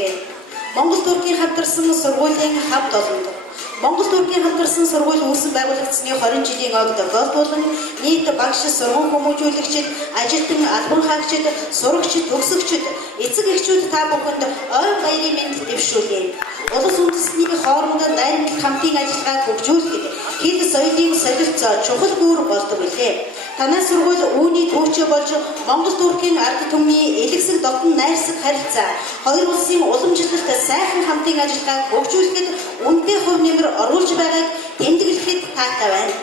мэндчилгээ. Монгол Туркийн хамтарсан сургуулийн хавд олонд Монгол Туркийн хамтарсан сургууль үүсгэн байгуулагдсаны 20 жилийн ойг тохиол болон нийт багш сургууль хүмүүжүүлэгчид, ажилтан албан хаагчид, сурагчид, төгсөгчид, эцэг эхчүүд та бүхэнд ой баярын мэнд дэвшүүлье. Улс үндэстний хооронд найрамдал хамтын ажиллагааг хөгжүүлэхэд хэл соёлын солилцоо чухал үүрэг болдог билээ. Танай сургууль үүний төвчөө болж Монгол Туркийн ард түмний элэгсэг дотн найрсаг харилцаа, хоёр улсын уламжлалт сайхан хамтын ажиллагааг хөгжүүлэхэд үнэтэй хувь нэмэр оруулж байгааг тэмдэглэхэд таатай байна.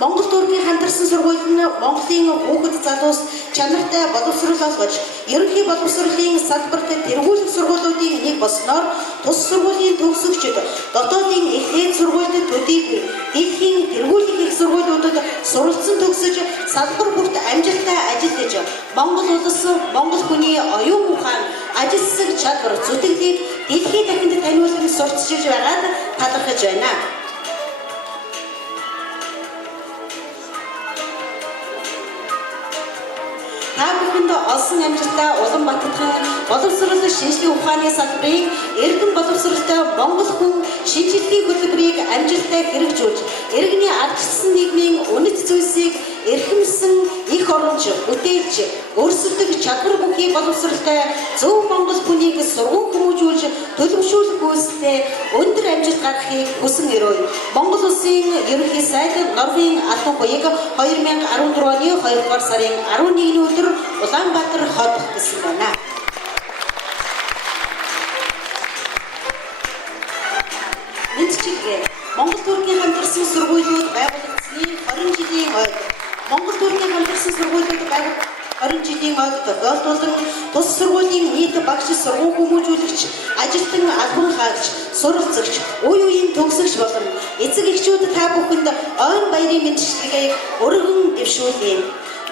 Монгол Туркийн хамтарсан сургууль нь Монголын хүүхэд залуус чанартай боловсрол олгож, ерөнхий боловсролын салбарт тэргүүлэх сургуулиудын нэг болсноор тус сургуулийн төгсөгчид дотоодын эхлээд сургуулиуд төдийгүй дэлхийн тэргүүлэх их сургуулиудад суралцсан төгсөж салбар бүрт амжилттай ажиллаж Монгол улс, Монгол хүний оюун ухаан, ажилсаг чадвар, зүтгэлийг дэлхийн дахинд таниулан сурталчилж байгаад талархаж байна. Та бүхэнд олсон амжилтаа Улаанбаатархан боловсрол шинжилгээ ухааны салбарын эрдэм боловсролтой Монгол хүн шинжилгээ хөтөлбөрийг амжилттай хэрэгжүүлж, иргэний ардчилсан нийгмийн үнэт зүйлсийг эрхэмсэн их оронч, бүтээлч, өрсөлдөх чадвар бүхий боловсролтой зөв Монгол хүнийг сургууль хүмүүжүүлж, төлөвшүүлэх үйлстэй өндөр амжилт гаргахыг хүсэн өрөөе. Монгол улсын ерөнхий сайд Норвегийн албан хуяг 2014 оны 2 дугаар сарын 11-ний өдөр Улаанбаатар хот гэсэн байна. Мэндчилгээ. Монгол Туркийн хамтарсан сургуулиуд байгуулагдсаны 20 жилийн ойд Монгол Туркийн хамтарсан сургуулиуд байгуулагдсан 20 жилийн ойд тохиолдуулан тус сургуулийн нийт багш сургууль хүмүүжүүлэгч, ажилтан албан хаагч, суралцагч, үе үеийн төгсөгч болон эцэг эхчүүд та бүхэнд ойн баярын мэндчилгээг өргөн дэвшүүлье.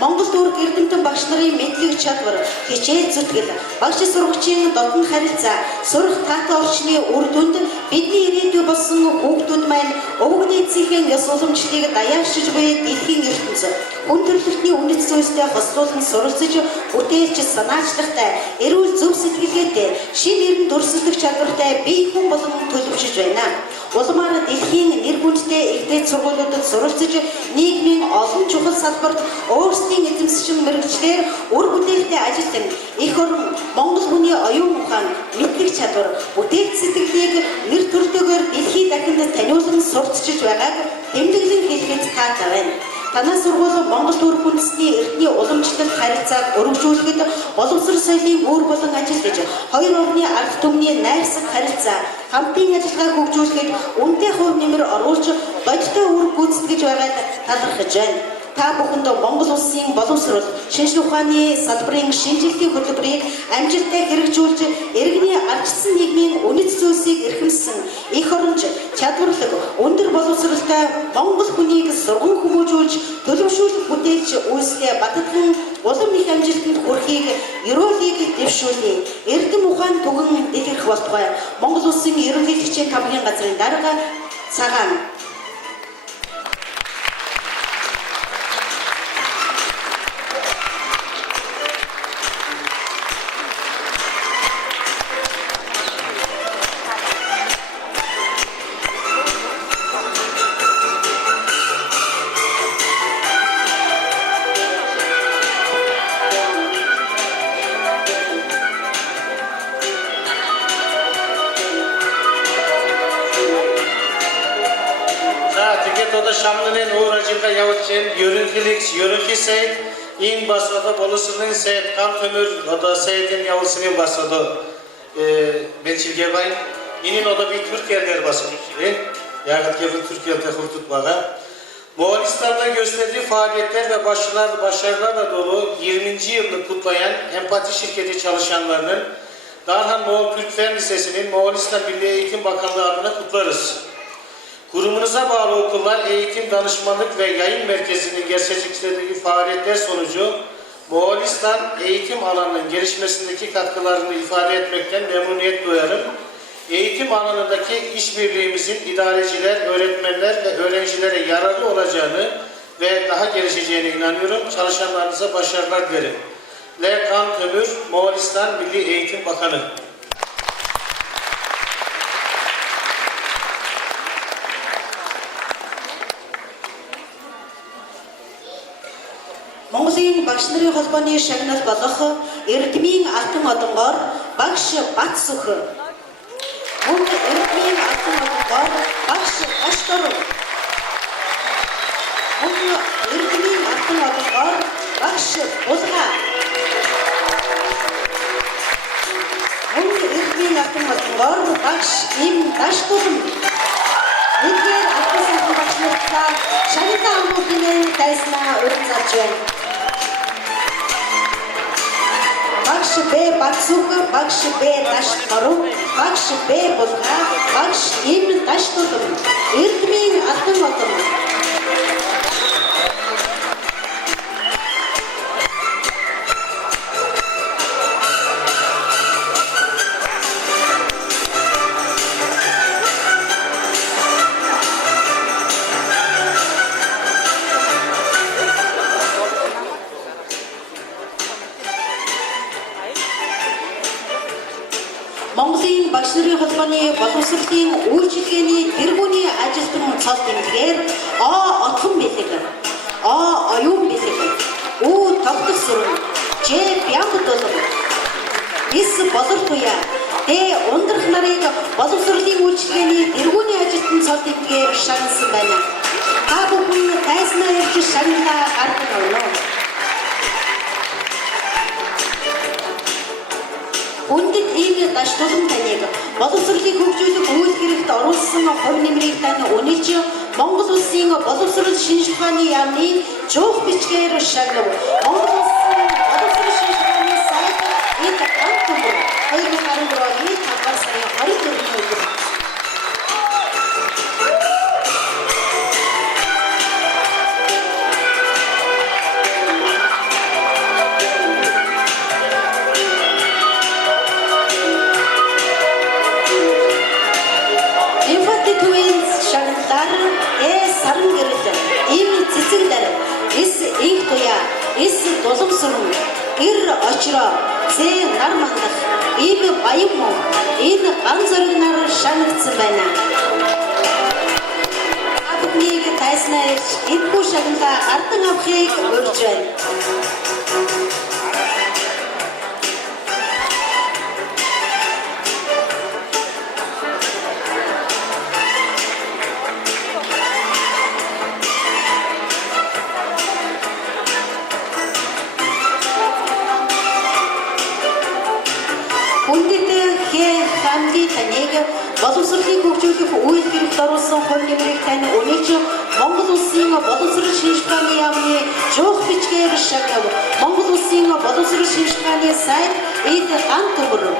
Монгол Турк эрдэмтэн багш нарын мэдлэг чадвар, хичээл зүтгэл, багш сургагчийн дотн харилцаа, сурах таатай орчны үр дүнд бидний ирээдүй болсон хүүхдүүд маань өвөг эцгийн ёс уламжлалыг даяаршиж буй дэлхийн ертөнц хүн төрөлхтний үнэт зүйлстэй хослуулан суралцж, бүтээлч санаачлагтай, эрүүл зөв сэтгэлгээтэй, шинэ эрдэнэ төрөлхтөх чадвартай бие хүн болон төлөвшөж байна. Улмаар дэлхийн нэр хүндтэй ихтэй сургуулиудад суралцж, нийгмийн олон чухал салбарт өөрсдийн эзэмшин мэргэжлэр үр бүтээлтэй ажиллан их орон Монгол хүний оюун ухаан, мэдлэг чадвар, бүтээгч сэтгэлийг нэр төрөлтэйгээр дэлхийн дахинд таниулан сурталчилж байгааг тэмдэглэн хэлэхэд таатай байна. Танай сургууль Монгол Турк үндэстний эртний уламжлалт харилцааг өргөжүүлэхэд боловсрол соёлын үүрэг болон ажиллаж, хоёр орны ард түмний найрсаг харилцаа, хамтын ажиллагааг хөгжүүлэхэд үнэтэй хувь нэмэр оруулж, бодиттой үүрэг гүйцэтгэж байгааг талархаж байна. Та бүхэнд Монгол улсын боловсрол, шинжилгээ ухааны салбарын шинжилгээ хөтөлбөрийг амжилттай хэрэгжүүлж, иргэний ардчилсан нийгмийн үнэт зүйлсийг эрхэмсэн их оронч, чадварлаг, өндөр боловсролтой Монгол хүнийг сургууль хүмүүжүүлж, төлөвшүүлэх бүтээлч үйлстэй баттган улам их амжилтанд хүрэхийг ерөөлийг дэвшүүлье. Эрдэм ухаан түгэн дэлгэрэх болтугай. Монгол улсын ерөнхийлөгчийн хамгийн газрын дарга Цагаан. Şamlı'nın uğracılığa yavutçen yörünkü sayed in basada bolusunun sayed kam tömür oda sayedin yavutsunun basada bençilge bay inin oda bir Türkiye'ler basın yağıt gibi Türkiye'de hurtutmağa Moğolistan'da gösterdiği faaliyetler ve başarılarla dolu 20. yılını kutlayan empati şirketi çalışanlarının Darhan Moğol Türk Fen Lisesi'nin Moğolistan Milli Eğitim Bakanlığı adına kutlarız. Kurumunuza bağlı okullar eğitim, danışmanlık ve yayın merkezinin gerçekleştirdiği faaliyetler sonucu Moğolistan eğitim alanının gelişmesindeki katkılarını ifade etmekten memnuniyet duyarım. Eğitim alanındaki işbirliğimizin idareciler, öğretmenler ve öğrencilere yararlı olacağını ve daha gelişeceğine inanıyorum. Çalışanlarınıza başarılar dilerim. Lekan Tömür, Moğolistan Milli Eğitim Bakanı. багш нарын холбооны шагнал болох Эрдмийн алтан одонгоор багш Батсөх. Мөн Эрдмийн алтан одонгоор багш Аштор. Мөн Эрдмийн алтан одонгоор багш Булга. Мөн Эрдмийн алтан одонгоор багш Им Даштулм. Эдгээр алтан сайхан багш нартай шагнал амралтын дайснаа уран зарж байна. Багш Б Батсөх, багш Б Даштор, багш Б Булга, багш Им Даштулм. Эрдмийн алтан одон. Монголын багш нарын холбооны боловсролын үйлчилгээний тэргүүний ажилтан цол тэмдгээр А отхон бэлэг, А оюун бэлэг, Ү тогтох сүрэн, Ж бямбд болов, С болор туяа, Д ундрах нарыг боловсролын үйлчилгээний тэргүүний ажилтан цол тэмдгээр шагнасан байна. Та бүхэн тайзнаа ирж шагналаа гаргах болно. Үндэт ийм Даштулм таныг боловсролыг хөгжүүлэх үйл хэрэгт оруулсан хувь нэмрийг тань үнэлж Монгол улсын боловсрол шинжилгээ ухааны яамны жуух бичгээр шагнав. Монгол улсын боловсрол шинжилгээ ухааны сайт эд ганцхан 2013 оны 5 сарын 24-ний өдөр саран гэрэл, Им цэцэглэр, С инх туяа, С дулам сүрэн, Р очроо, З нар мандах, Им баян муу, энэ ган зориг нар шагнагдсан байна. Та бүхнийг тайзнаа ирж эдгээр шагналаа ардан авахыг урьж байна. Таныг боловсролыг хөгжүүлэх үйл хэрэгт оруулсан хувь нэмрийг тань үнэлж Монгол улсын боловсрол шинжилгээ ухааны яамны жуух бичгээр шагнав. Монгол улсын боловсрол шинжилгээ ухааны сайт эд ганцхан.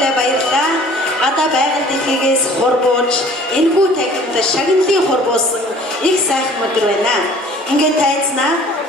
хүлээ баярлаа. Гадаа байгаль дэлхийгээс хурбууж, энэхүү тагнамд шагналын хурбуусан их сайхан өдөр байна. Ингээд тайзнаа